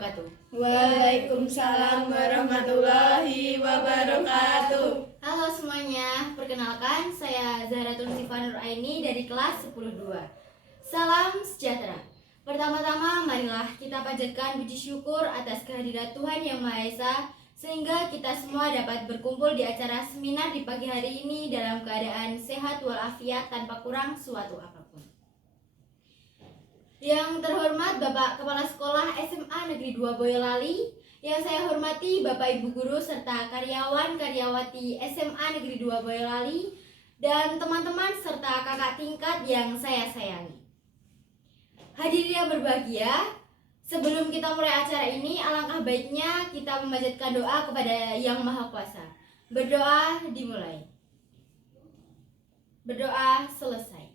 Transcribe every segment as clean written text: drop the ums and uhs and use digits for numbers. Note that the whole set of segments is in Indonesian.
wabarakatuh. Waalaikumsalam warahmatullahi wabarakatuh. Halo semuanya, perkenalkan saya Zahratun Sifa Nuraini dari kelas 10-2. Salam sejahtera. Pertama-tama marilah kita panjatkan puji syukur atas kehadirat Tuhan Yang Maha Esa sehingga kita semua dapat berkumpul di acara seminar di pagi hari ini dalam keadaan sehat walafiat tanpa kurang suatu apapun. Yang terhormat Bapak Kepala Sekolah SMA Negeri 2 Boyolali, yang saya hormati Bapak Ibu Guru serta karyawan-karyawati SMA Negeri 2 Boyolali, dan teman-teman serta kakak tingkat yang saya sayangi. Hadirin yang berbahagia, sebelum kita mulai acara ini, alangkah baiknya kita memanjatkan doa kepada Yang Maha Kuasa. Berdoa dimulai. Berdoa selesai.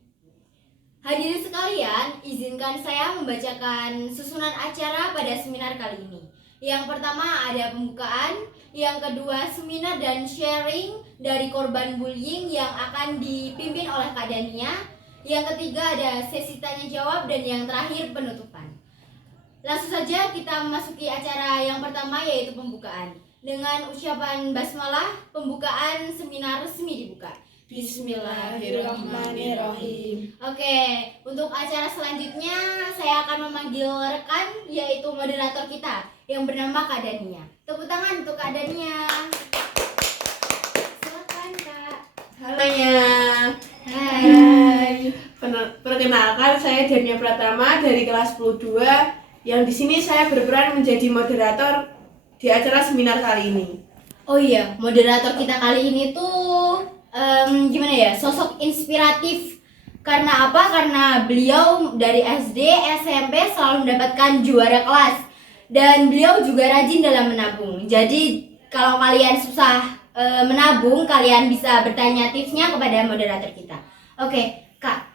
Hadirin sekalian, izinkan saya membacakan susunan acara pada seminar kali ini. Yang pertama ada pembukaan, yang kedua seminar dan sharing dari korban bullying yang akan dipimpin oleh Kak Dania. Yang ketiga ada sesi tanya jawab dan yang terakhir penutupan. Langsung saja kita memasuki acara yang pertama yaitu pembukaan. Dengan ucapan basmalah, pembukaan seminar resmi dibuka. Bismillahirrahmanirrahim. Oke, untuk acara selanjutnya saya akan memanggil rekan yaitu moderator kita yang bernama Kak Dania. Tepuk tangan untuk Kak Dania. Silakan Kak. Halo. Hai. Perkenalkan, saya Dania Pratama dari kelas 10-2 yang di sini saya berperan menjadi moderator di acara seminar kali ini. Oh iya, moderator kita kali ini tuh gimana ya, sosok inspiratif. Karena apa? Karena beliau dari SD, SMP selalu mendapatkan juara kelas. Dan beliau juga rajin dalam menabung. Jadi kalau kalian susah menabung, kalian bisa bertanya tipsnya kepada moderator kita. Oke, Kak,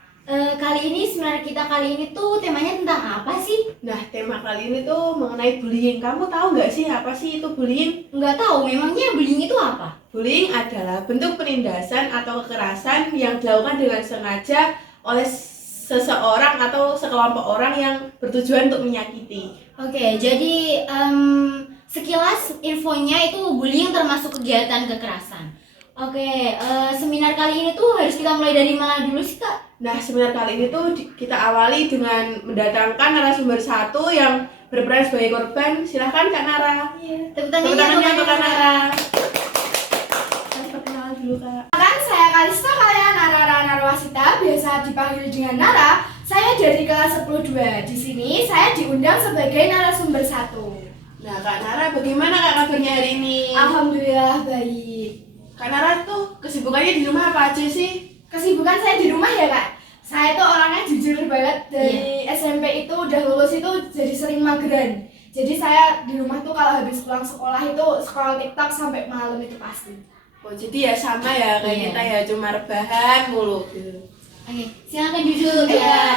kali ini seminar kita kali ini tuh temanya tentang apa sih? Nah, tema kali ini tuh mengenai bullying. Kamu tahu nggak sih apa sih itu bullying? Nggak tahu, memangnya bullying itu apa? Bullying adalah bentuk penindasan atau kekerasan yang dilakukan dengan sengaja oleh seseorang atau sekelompok orang yang bertujuan untuk menyakiti. Oke, jadi sekilas infonya itu bullying termasuk kegiatan kekerasan. Oke, seminar kali ini tuh harus kita mulai dari mana dulu sih Kak? Nah, seminar kali ini tuh kita awali dengan mendatangkan narasumber satu yang berperan sebagai korban. Silahkan Kak Nara. Tepuk Tepuk tangannya untuk Kak Nara. Perkenalan dulu Kak. saya Kalista kalian Nara Narwasita, biasa dipanggil dengan Nara. Saya dari kelas 10-2. Di sini saya diundang sebagai narasumber 1. Nah, Kak Nara, bagaimana Kak kabarnya hari ini? Alhamdulillah baik. Kak Nara tuh kesibukannya di rumah apa aja sih? Kesibukan saya di rumah ya Kak. Saya tuh orangnya jujur banget, dari SMP itu udah lulus itu jadi sering mageran. Jadi saya di rumah tuh kalau habis pulang sekolah itu scroll TikTok sampai malam itu pasti. Oh, jadi ya sama ya kayak kita ya, cuma rebahan mulu gitu. Oke, silakan duduk ya.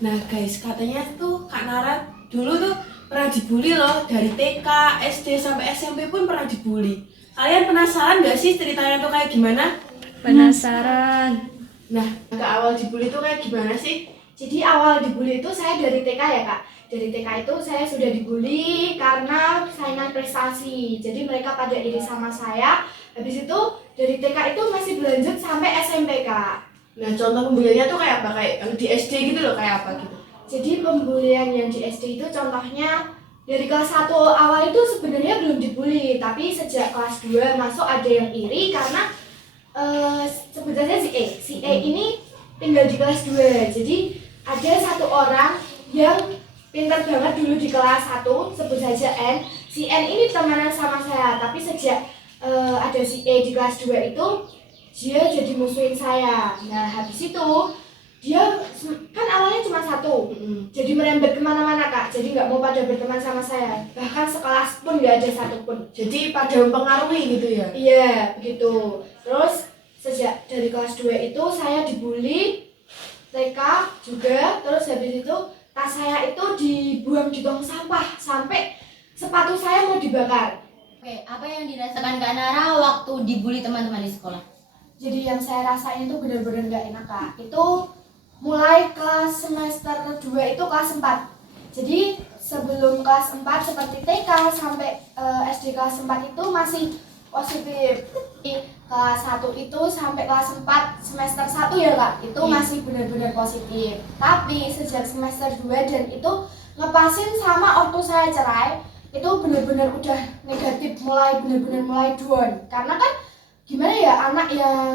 Nah guys, katanya tuh Kak Nara dulu tuh pernah dibully loh, dari TK, SD sampai SMP pun pernah dibully. Kalian penasaran gak sih ceritanya tuh kayak gimana? Penasaran. Nah, ke awal dibully tuh kayak gimana sih? Jadi awal dibully itu saya dari TK ya Kak. Dari TK itu saya sudah dibully karena saingan prestasi. Jadi mereka pada iri sama saya. Habis itu dari TK itu masih berlanjut sampai SMP Kak. Nah, contoh pembuliannya tuh kayak apa? Kayak yang di SD gitu loh, kayak apa gitu? Jadi pembulian yang di SD itu contohnya dari kelas 1 awal itu sebenarnya belum dibully. Tapi sejak kelas 2 masuk ada yang iri karena sebenarnya si E ini tinggal di kelas 2. Jadi ada satu orang yang pintar banget dulu di kelas 1, sebut saja N. Si N ini temenan sama saya, tapi sejak ada si E di kelas 2 itu dia jadi musuhin saya. Nah habis itu dia kan awalnya cuma 1, jadi merembet kemana-mana Kak. Jadi nggak mau pada berteman sama saya, bahkan sekelas pun nggak ada satupun. Jadi pada mempengaruhi gitu ya? Iya begitu. Terus sejak dari kelas 2 itu saya dibully, TK juga. Terus habis itu tas saya itu dibuang di tong sampah sampai sepatu saya mau dibakar. Oke, apa yang dirasakan Kak Nara waktu dibully teman-teman di sekolah? Jadi yang saya rasain itu benar-benar nggak enak Kak. Itu mulai kelas semester 2 itu kelas 4. Jadi sebelum kelas 4 seperti TK sampai SD kelas 4 itu masih positif. Di kelas 1 itu sampai kelas 4 semester 1 ya Kak, itu masih benar-benar positif. Tapi sejak semester 2 dan itu ngepasin sama waktu saya cerai, itu benar-benar udah negatif, benar-benar mulai down. Karena kan gimana ya, anak yang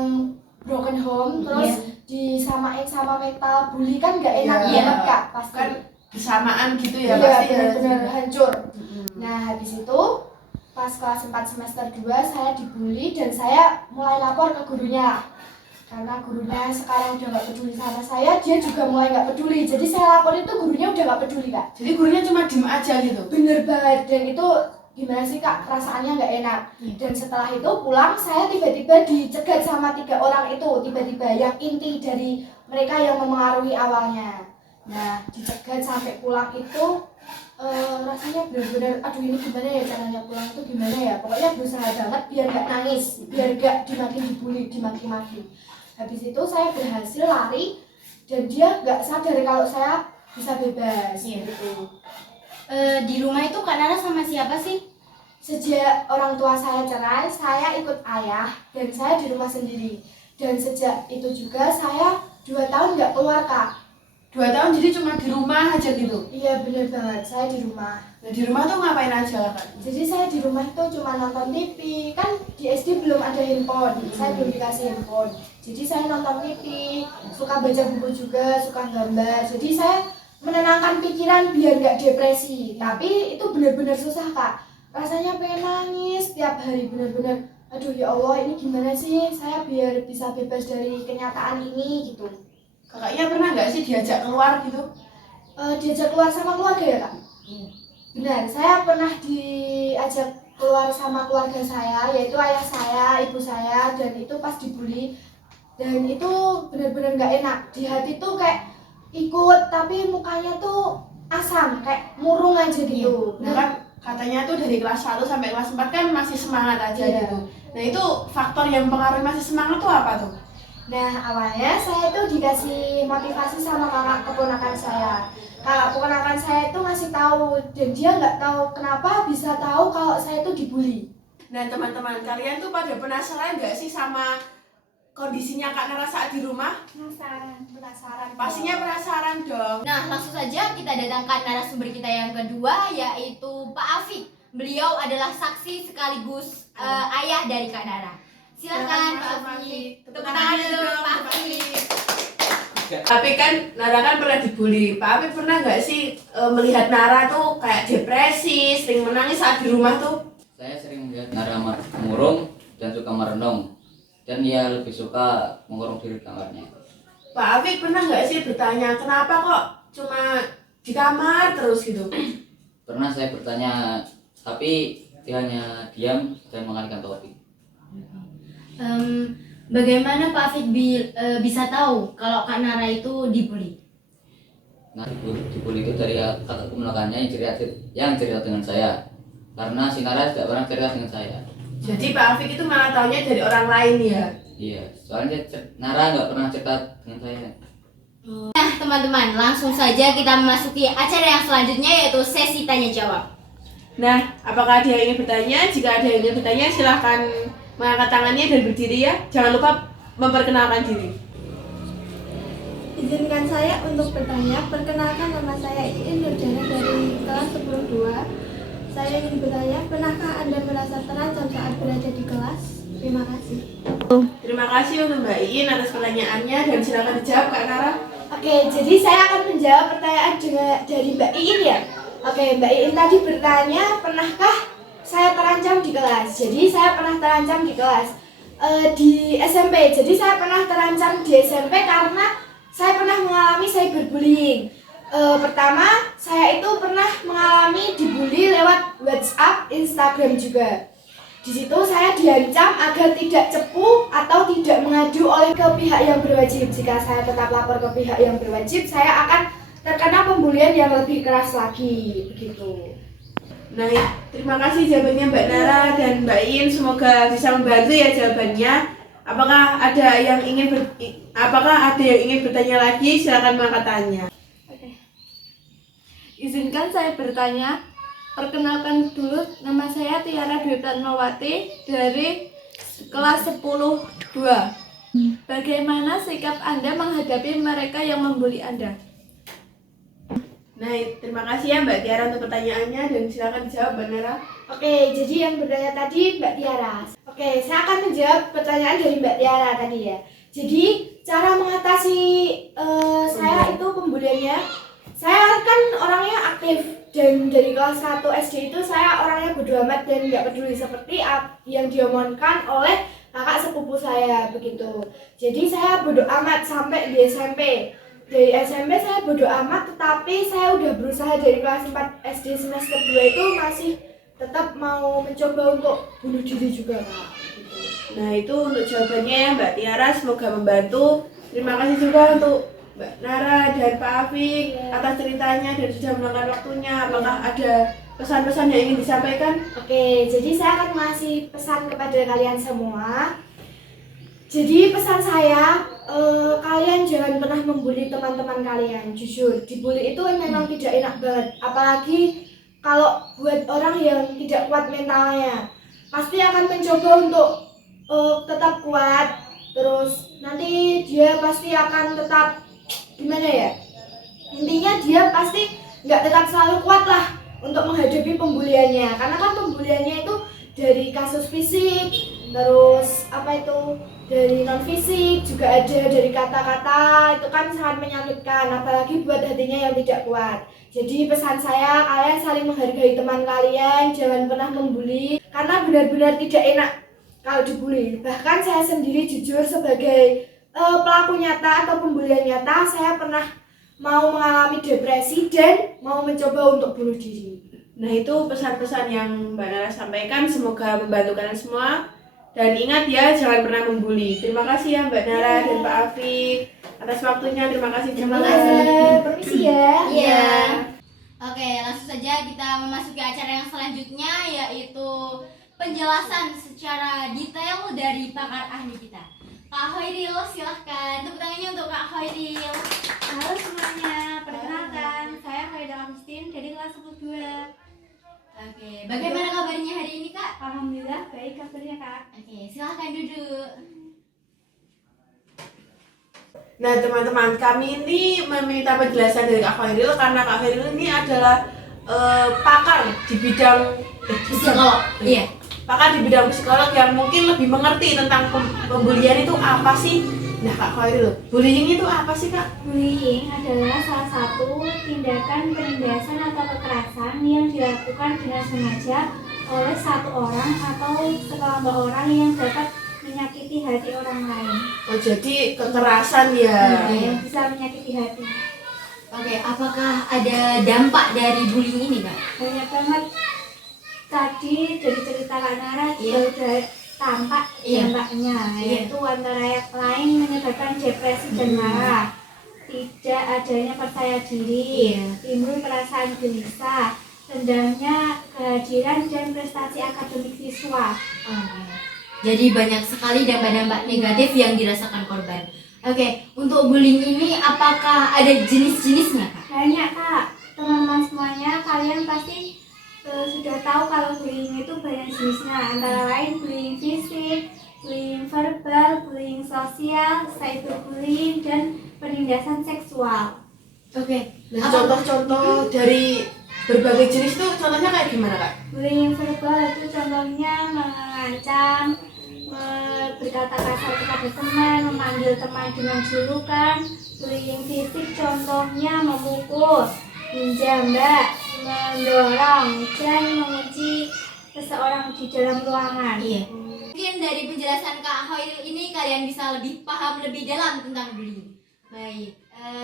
broken home terus disamain sama mental bully kan gak enak banget Kak, pasti kan bersamaan gitu ya, iya, pasti benar-benar hancur. Nah habis itu pas kelas 4 semester 2 saya dibully dan saya mulai lapor ke gurunya. Karena gurunya sekarang udah gak peduli sama saya, dia juga mulai gak peduli. Jadi saya lapor itu gurunya udah gak peduli Kak. Jadi gurunya cuma diem aja gitu? Bener banget, dan itu gimana sih Kak, perasaannya gak enak. Dan setelah itu pulang saya tiba-tiba dicegat sama 3 orang itu, tiba-tiba yang inti dari mereka yang memengaruhi awalnya. Nah dicegat sampai pulang itu rasanya benar-benar aduh ini gimana ya caranya pulang itu gimana ya, pokoknya berusaha banget biar gak nangis, biar gak dibully, dimaki-maki. Habis itu saya berhasil lari dan dia gak sadar kalau saya bisa bebas gitu. Di rumah itu Kak Nara sama siapa sih? Sejak orang tua saya cerai, saya ikut ayah dan saya di rumah sendiri. Dan sejak itu juga saya 2 tahun gak keluar Kak. 2 tahun jadi cuma di rumah aja gitu? Iya bener banget, saya di rumah. Nah di rumah tuh ngapain aja Kak? Jadi saya di rumah itu cuma nonton TV, kan di SD belum ada handphone, saya belum dikasih handphone. Jadi saya nonton TV, suka baca buku juga, suka gambar. Jadi saya menenangkan pikiran biar nggak depresi. Tapi itu benar-benar susah Kak. Rasanya pengen nangis tiap hari, benar-benar. Aduh ya Allah, ini gimana sih saya biar bisa bebas dari kenyataan ini gitu. Kakaknya pernah nggak sih diajak keluar gitu? Diajak keluar sama keluarga ya Kak? Benar, saya pernah diajak keluar sama keluarga saya, yaitu ayah saya, ibu saya, dan itu pas dibully. Dan itu benar-benar nggak enak, di hati tuh kayak ikut, tapi mukanya tuh asam, kayak murung aja gitu. Nah kan katanya tuh dari kelas 1 sampai kelas 4 kan masih semangat aja gitu. Nah itu faktor yang mempengaruhi masih semangat tuh apa tuh? Nah awalnya saya tuh dikasih motivasi sama kakak keponakan saya. Kakak keponakan saya tuh ngasih tahu dan dia nggak tahu kenapa bisa tahu kalau saya tuh dibully. Nah teman-teman kalian tuh pada penasaran nggak sih sama kondisinya Kak Nara saat di rumah? Penasaran. Pastinya penasaran dong. Nah, langsung saja kita datangkan narasumber kita yang kedua, yaitu Pak Afik. Beliau adalah saksi sekaligus ayah dari Kak Nara. Silakan Pak Afik. Tepuk tangan dulu Pak Afik. Tapi kan Nara kan pernah dibully. Pak Afif pernah nggak sih melihat Nara tuh kayak depresi, sering menangis saat di rumah tuh? Saya sering melihat Nara murung dan suka merenung, dan ia lebih suka mengurung diri di kamarnya. Pak Afif pernah nggak sih bertanya kenapa kok cuma di kamar terus gitu? Pernah saya bertanya, tapi dia hanya diam dan mengalihkan topik. Bagaimana Pak Afik bisa tahu kalau Kak Nara itu dibully? Nah, dibully itu dari kakak keponakannya yang cerita dengan saya, karena si Nara tidak pernah cerita dengan saya. Jadi Pak Afif itu malah taunya dari orang lain ya? Iya, soalnya Nara nggak pernah cerita dengan saya. Nah teman-teman, langsung saja kita memasuki acara yang selanjutnya, yaitu sesi tanya jawab. Nah, apakah ada yang ingin bertanya? Jika ada yang ingin bertanya silahkan mengangkat tangannya dan berdiri ya. Jangan lupa memperkenalkan diri. Izinkan saya untuk bertanya. Perkenalkan, nama saya Iin Nurjana dari kelas 10-2. Saya ingin bertanya, pernahkah Anda merasa terancam saat berada di kelas? Terima kasih. Terima kasih untuk Mbak Iin atas pertanyaannya dan silakan dijawab Kak Nara. Oke, jadi saya akan menjawab pertanyaan dari Mbak Iin ya. Oke, Mbak Iin tadi bertanya, pernahkah saya terancam di kelas? Jadi saya pernah terancam di kelas di SMP. Jadi saya pernah terancam di SMP karena saya pernah mengalami cyberbullying. Pertama, saya itu pernah mengalami dibully lewat WhatsApp, Instagram juga. Di situ saya diancam agar tidak cepu atau tidak mengadu oleh ke pihak yang berwajib. Jika saya tetap lapor ke pihak yang berwajib, saya akan terkena pembulian yang lebih keras lagi, begitu. Nah, terima kasih jawabannya Mbak Nara dan Mbak Iin. Semoga bisa membantu ya jawabannya. Apakah ada yang ingin bertanya lagi? Silakan mengangkat tangannya. Izinkan saya bertanya. Perkenalkan dulu, nama saya Tiara Dwi Pratmawati dari kelas 10-2. Bagaimana sikap Anda menghadapi mereka yang membuli Anda? Nah, terima kasih ya Mbak Tiara untuk pertanyaannya dan silakan dijawab Mbak Nara. Oke, jadi yang bertanya tadi Mbak Tiara. Oke, saya akan menjawab pertanyaan dari Mbak Tiara tadi ya. Jadi, cara mengatasi saya itu pembuliannya, saya kan orangnya aktif dan dari kelas 1 SD itu saya orangnya bodo amat dan nggak peduli seperti yang diomongkan oleh kakak sepupu saya begitu. Jadi saya bodo amat sampai di SMP. Dari SMP saya bodo amat, tetapi saya udah berusaha dari kelas 4 SD semester 2 itu masih tetap mau mencoba untuk bunuh diri juga Kak. Gitu. Nah, itu untuk jawabannya ya Mbak Tiara, semoga membantu. Terima kasih juga untuk Mbak Nara dan Pak Afik atas ceritanya dan sudah meluangkan waktunya. Apakah ada pesan-pesan yang ingin disampaikan? Oke, jadi saya akan ngasih pesan kepada kalian semua. Jadi pesan saya, kalian jangan pernah membuli teman-teman kalian. Jujur, dibully itu memang tidak enak banget. Apalagi kalau buat orang yang tidak kuat mentalnya, pasti akan mencoba untuk tetap kuat. Terus nanti dia pasti akan tetap gimana ya? Intinya dia pasti nggak tetap selalu kuat lah untuk menghadapi pembuliannya. Karena kan pembuliannya itu dari kasus fisik, terus apa itu dari non fisik juga ada, dari kata-kata itu kan sangat menyakitkan, apalagi buat hatinya yang tidak kuat. Jadi pesan saya, kalian saling menghargai teman kalian, jangan pernah membuli karena benar-benar tidak enak kalau dibully. Bahkan saya sendiri jujur sebagai pelaku nyata atau pembulian nyata, saya pernah mau mengalami depresi dan mau mencoba untuk bunuh diri. Nah, itu pesan-pesan yang Mbak Nara sampaikan, semoga membantu kalian semua. Dan ingat ya, jangan pernah membuli. Terima kasih ya Mbak Nara dan Pak Afik atas waktunya. Terima kasih. Terima kasih. Permisi ya. Iya. Oke, langsung saja kita memasuki acara yang selanjutnya, yaitu penjelasan secara detail dari pakar ahli kita. Kak Hoiril, silahkan. Tepuk tangannya untuk Kak Hoiril. Halo semuanya, perkenalkan saya Hoiril Agustin dari kelas 10-2. Oke, bagaimana kabarnya hari ini, Kak? Alhamdulillah baik kabarnya Kak. Oke, silahkan duduk. Nah, teman-teman, kami ini meminta penjelasan dari Kak Khairil karena Kak Khairil ini adalah pakar di bidang Psikolog. Iya. pakar di bidang psikolog yang mungkin lebih mengerti tentang pembulian itu apa sih. Nah, Kak Khairil, bullying itu apa sih, Kak? Bullying adalah salah satu tindakan penindasan atau kekerasan yang dilakukan dengan sengaja oleh satu orang atau sekelompok orang yang dapat menyakiti hati orang lain. Oh, jadi kekerasan ya. Yang bisa menyakiti hati. Oke, apakah ada dampak dari bullying ini, Kak? Banyak banget. Tadi dari cerita Kak Nara Iya. juga udah tampak Iya. dampaknya, yaitu antara lain menyebabkan depresi dan marah, tidak adanya percaya diri, Iya. timbul perasaan gelisah, rendahnya kehadiran dan prestasi akademik siswa. Jadi banyak sekali dampak-dampak negatif yang dirasakan korban. Oke, untuk bullying ini apakah ada jenis-jenisnya, Kak? Banyak Kak, teman-teman semuanya, kalian pasti sudah tahu kalau bullying itu banyak jenisnya, antara lain bullying fisik, bullying verbal, bullying sosial, cyberbullying, dan penindasan seksual. Oke, Nah, contoh-contoh dari berbagai jenis itu contohnya kayak gimana, Kak? Bullying verbal itu contohnya mengancam, berkata kasar kepada teman, memanggil teman dengan julukan. Bullying fisik contohnya memukul, menjambak, mendorong, dan mengunci seseorang di dalam ruangan. Iya. Mungkin dari penjelasan Kak Hoiril ini kalian bisa lebih paham lebih dalam tentang bullying. Baik,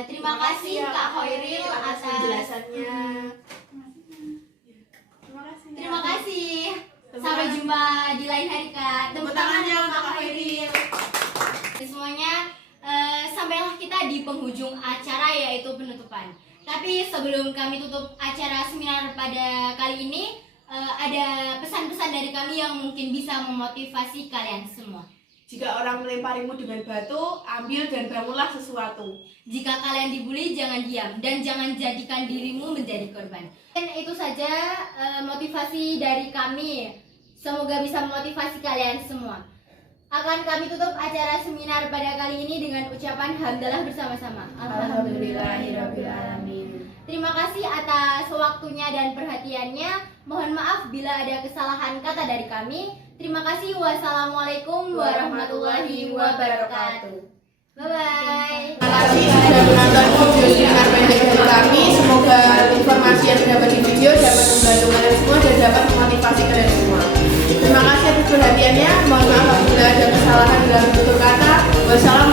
terima kasih Kak Hoiril atas penjelasannya. Terima kasih. Sampai jumpa di lain hari, Kak. Tepuk tangannya untuk Kak Hoiril. Semuanya, sampailah kita di penghujung acara yaitu penutupan. Tapi sebelum kami tutup acara seminar pada kali ini, ada pesan-pesan dari kami yang mungkin bisa memotivasi kalian semua. Jika orang melemparimu dengan batu, ambil dan bangunlah sesuatu. Jika kalian dibully, jangan diam dan jangan jadikan dirimu menjadi korban. Dan itu saja motivasi dari kami. Semoga bisa memotivasi kalian semua. Akan kami tutup acara seminar pada kali ini dengan ucapan hamdalah bersama-sama. Alhamdulillahirrabbilalamin. Terima kasih atas waktunya dan perhatiannya. Mohon maaf bila ada kesalahan kata dari kami. Terima kasih. Wassalamualaikum warahmatullahi wabarakatuh. Bye-bye. Terima kasih sudah menonton video seminar pendek dari kami. Semoga informasi yang didapat di video dapat membantu kalian semua dan dapat memotivasi kalian semua. Terima kasih atas perhatiannya. Mohon maaf apabila ada kesalahan dalam tutur kata. Wassalamualaikum